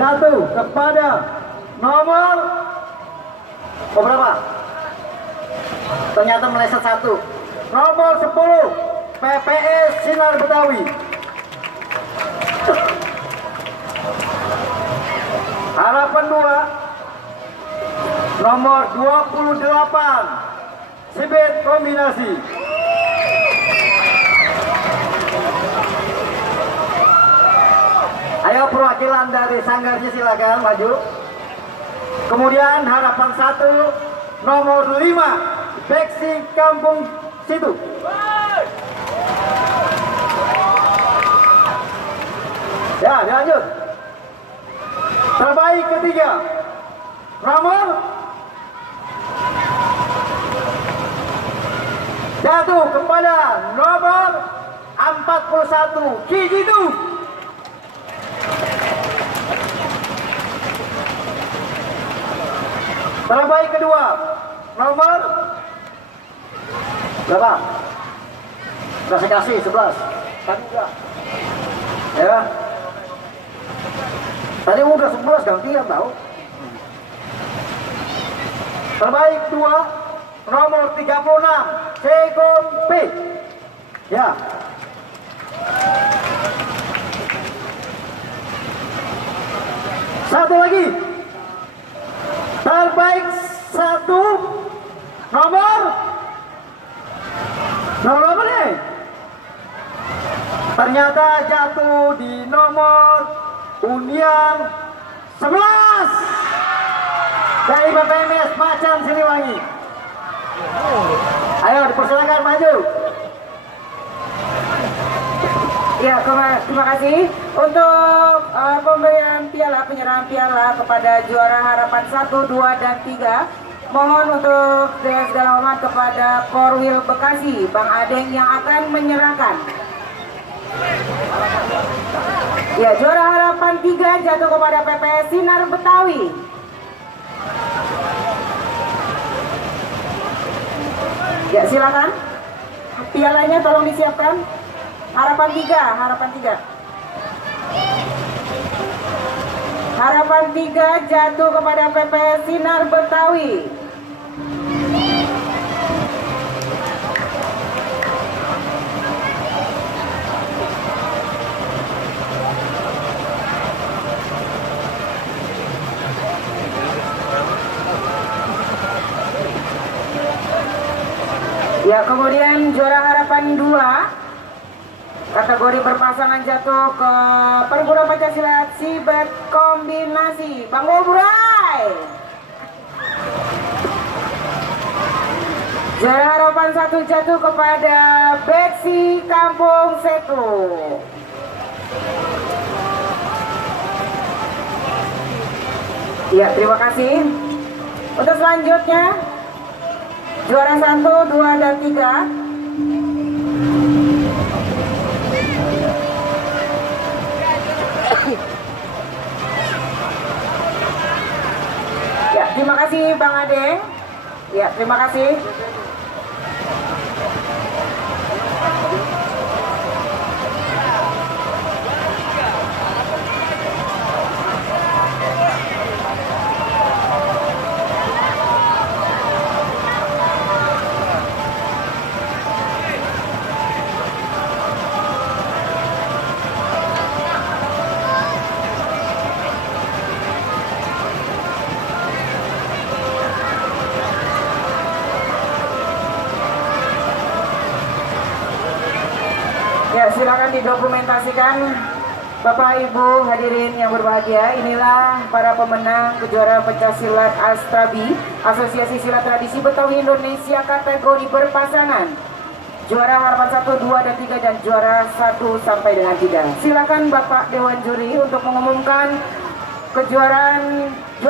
jatuh kepada nomor berapa? Ternyata meleset satu. Nomor 10 PPS Sinar Betawi. Harapan 2 nomor 28 Sibet Kombinasi. Ayo perwakilan dari sanggarnya silakan maju. Kemudian harapan 1 nomor 5 Beksi Kampung Situ. Ya, dilanjut. Terbaik ketiga nomor jatuh kepada nomor 41 Kijitu. Terbaik kedua nomor berapa? Saya kasih 11. Tadi udah. Ya. Tadi udah 11 gantian tahu. Terbaik 2 nomor 36 Sekom P. Ya. Satu lagi. Terbaik 1 nomor apa nih? Ternyata jatuh di nomor Unian 11 dari BPMS Macan Siliwangi. Ayo dipersilakan maju. Ya, terima kasih untuk pemberian piala, penyerahan piala kepada juara harapan 1, 2, dan 3. Mohon untuk dengan segala hormat kepada Korwil Bekasi, Bang Adeng yang akan menyerahkan. Ya, juara harapan 3 jatuh kepada PPS Sinar Betawi. Ya, silakan. Pialanya tolong disiapkan. Harapan 3, harapan 3. Harapan 3 jatuh kepada PPS Sinar Betawi. Ya, kemudian juara harapan 2 kategori berpasangan jatuh ke Perguruan Pencaksilat Sibet Kombinasi, Bang Boburai. Juara harapan 1 jatuh kepada Beksi Kampung Setu. Ya, terima kasih. Untuk selanjutnya juara 1, 2, dan 3. Ya, terima kasih Bang Adeng. Ya, terima kasih. Ya, silakan didokumentasikan Bapak Ibu hadirin yang berbahagia. Inilah para pemenang kejuaraan pencaksilat Astrabi Asosiasi Silat Tradisi Betawi Indonesia kategori berpasangan. Juara harapan 1, 2, dan 3 dan juara 1 sampai dengan 3. Silakan Bapak Dewan Juri untuk mengumumkan kejuaraan